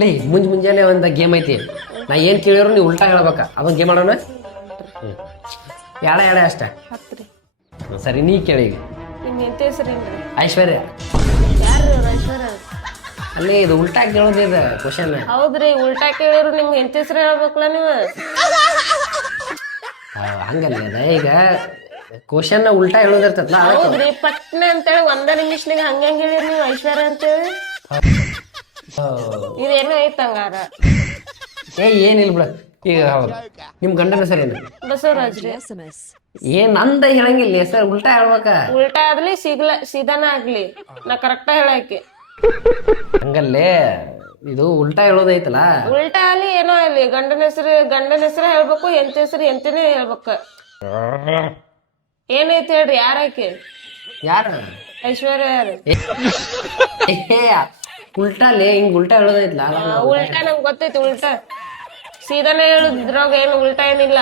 ಲೇ ಮುಂಜಾನೆ ಒಂದು ಗೇಮ್ ಐತಿ. ನಾ ಏನು ಕೇಳಿದ್ರು ನೀವು ಉಲ್ಟಾ ಹೇಳ್ಬೇಕ. ಅದೊಂದು ಗೇಮ್ ಮಾಡೋಣ. ಎಡ ಅಷ್ಟ. ಹತ್ರಿ ಸರಿ, ನೀ ಕೇಳಿ ಈಗ. ನಿಮ್ಮ ಎಂತ ಹೆಸರೇನ್ರಿ? ಐಶ್ವರ್ಯ. ಯಾರು ಐಶ್ವರ್ಯ? ಅಲ್ಲೇ ಇದು ಉಲ್ಟಾ ಕೇಳೋದಿದೆ ಕ್ವಶನ್. ಹೌದ್ರಿ, ಉಲ್ಟಾ ಕೇಳಿದ್ರು ನಿಮ್ಗೆ ಎಂತ ಹೆಸರು ಹೇಳ್ಬೇಕಲ್ಲ ನೀವು. ಹಂಗಲ್ಲ ಅದ ಈಗ ಕ್ವಶನ್ ಉಲ್ಟಾ ಹೇಳೋದಿರ್ತಲ್ಲ. ಹೌದ್ರಿ, ಪಟ್ನೆ ಅಂತೇಳಿ ಒಂದ ನಿಮಿಷನಾಗ ಹಂಗಂಗ ಹೇಳಿರಿ ನೀವು ಐಶ್ವರ್ಯ ಅಂತೇಳಿ. ಇದೇನೋ ಐತ್ ಹಂಗಾರ. ಏನಿಲ್ಲ ಬಿಡ. ಈಗ ಹೌದು, ನಿಮ್ ಗಂಡನ ಹೆಸರೇನು? ಬಸವರಾಜ್ರಿ. ಏನ್ ನಂದ ಹೇಳಂಗಿಲ್ಲ ಹೆಸರು, ಉಲ್ಟಾ ಹೇಳ್ಬೇಕ. ಉಲ್ಟಾ ಆಗ್ಲಿ ಸೀದಾನ ಆಗ್ಲಿ, ನಾ ಕರೆಕ್ಟಾ ಹೇಳಕ್ಕೆ. ಹಂಗಲ್ಲೇ ಇದು ಉಲ್ಟಾ ಹೇಳೋದೈತಲ್ಲ. ಉಲ್ಟಾ ಆಗ್ಲಿ ಏನೋ ಆಗ್ಲಿ, ಗಂಡನ ಹೆಸರು ಹೇಳ್ಬೇಕು, ಎಂತ ಹೆಸರು ಎಂತನೇ ಹೇಳ್ಬೇಕು. ಏನೈತಿ ಹೇಳ್ರಿ, ಯಾರಾಕಿ? ಯಾರು? ಐಶ್ವರ್ಯ ಯಾರು? ಉಲ್ಟಾಲೇ ಹಿಂಗ್ ಉಲ್ಟಾ ಹೇಳೋದೈತ್ಲ. ಉಲ್ಟಾ ನಂಗೆ ಗೊತ್ತೈತಿ. ಉಲ್ಟಾ ಸೀದಾನೇ ಹೇಳುದ್ರಾಗ ಏನು ಉಲ್ಟಾ ಏನಿಲ್ಲ.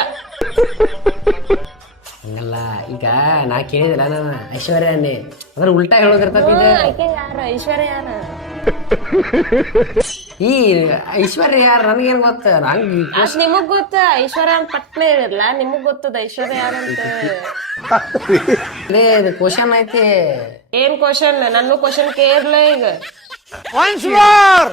ಹಂಗಲ್ಲ, ಈಗ ನಾ ಕೇಳಿದಿಲ್ಲ ನಾನು ಐಶ್ವರ್ಯನೇ ಅದ್ರ ಉಲ್ಟಾ ಹೇಳೋದಿರ್ತೈತಿ. ಆಕೆ ಯಾರ? ಐಶ್ವರ್ಯ ಯಾರ? ಈ ಐಶ್ವರ್ಯ ಯಾರು ನನಗೇನ್ ಗೊತ್ತ? ಅಷ್ಟ್ ನಿಮಗ್ ಗೊತ್ತ ಐಶ್ವರ್ಯ ಅಂತ ಪಟ್ನೆ ಹೇಳಿರ್ಲ, ನಿಮಗ್ ಗೊತ್ತದ ಐಶ್ವರ್ಯ ಯಾರಂತ. ಇದು ಕ್ವಶನ್ ಐತಿ. ಏನ್ ಕ್ವಶನ್? ನನ್ನ ಕ್ವಶನ್ ಕೇರ್ಲ ಈಗ. Once more!